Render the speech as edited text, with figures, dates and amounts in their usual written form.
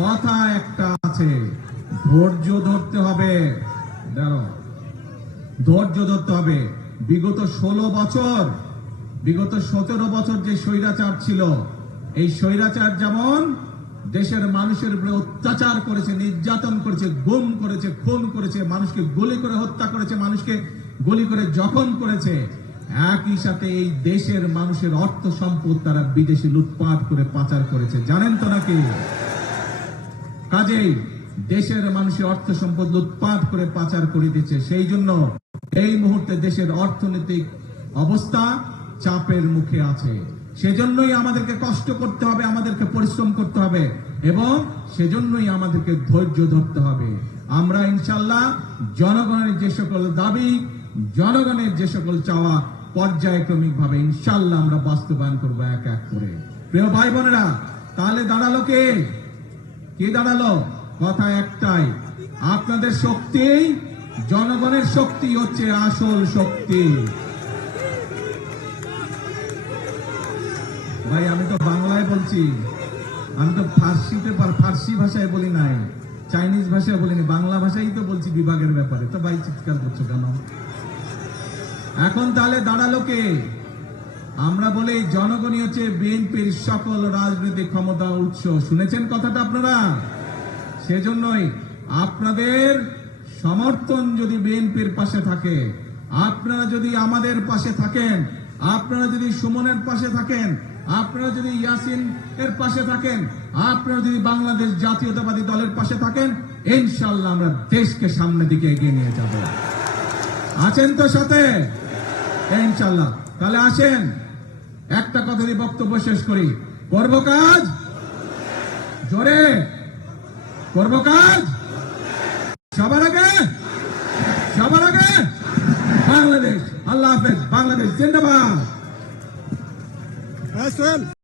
কথা একটা আছে, ধৈর্য ধরতে হবে। ধৈর্য ধরতে হবে। বিগত 16 বছর, বিগত 17 বছর যে স্বৈরাচার ছিল, এই স্বৈরাচার যেমন দেশের মানুষের উপরে অত্যাচার করেছে, নির্যাতন করেছে, গুম করেছে, খুন করেছে, মানুষকে গুলি করে হত্যা করেছে, মানুষকে গুলি করে জখম করেছে, একই সাথে এই দেশের মানুষের অর্থ সম্পদ তারা বিদেশে লুটপাট করে পাচার করেছে, জানেন তো নাকি? কাজেই দেশের মানুষের অর্থ সম্পদ লুটপাট করে পাচার করে দিচ্ছে। সেই জন্য এই মুহূর্তে দেশের অর্থনৈতিক অবস্থা চাপের মুখে আছে। সেজন্যই আমাদেরকে কষ্ট করতে হবে, আমাদেরকে পরিশ্রম করতে হবে, এবং সেজন্যই আমাদেরকে ধৈর্য ধরতে হবে। আমরা ইনশাআল্লাহ জনগণের যে সকল দাবি, জনগণের যে সকল চাওয়া পর্যায়ক্রমিক ভাবে ইনশাআল্লাহ আমরা বাস্তবায়ন করবো এক এক করে। প্রিয় ভাই বোনেরা, তাহলে দাঁড়ালো কে? কি দাঁড়ালো? কথা একটাই, আপনাদের শক্তি, জনগণের শক্তি হচ্ছে আসল শক্তি। ভাই আমি তো বাংলায় বলছি, আমি তো ফার্সি ভাষায় বলি নাই, চাইনিজ ভাষায় বলিনি, বাংলা ভাষাই তো বলছি বিভাগের ব্যাপারে। তো ভাই চিৎকার করছো কেন? এখন তাহলে দাঁড়ালো কে? আমরা বলি জনগণই হচ্ছে বিএনপির সকল রাজনৈতিক ক্ষমতা উৎস। শুনেছেন কথাটা আপনারা? সেজন্যই আপনাদের সমর্থন যদি বিএনপির পাশে থাকে, আপনারা যদি আমাদের পাশে থাকেন, আপনারা যদি সুমনের পাশে থাকেন, আপনারা যদি ইয়াসিন এর পাশে থাকেন, আপনারা যদি বাংলাদেশ জাতীয়তাবাদী দলের পাশে থাকেন, ইনশাআল্লাহ আমরা দেশকে সামনের দিকে এগিয়ে নিয়ে যাব। আছেন তো সাথে? ইনশাআল্লাহ। তাহলে আসেন একটা কথা দিয়ে বক্তব্য শেষ করি। করব কাজ, জোরে করব কাজ, সবার আগে, সবার আগে বাংলাদেশ। আল্লাহ হাফেজ। বাংলাদেশ জিন্দাবাদ।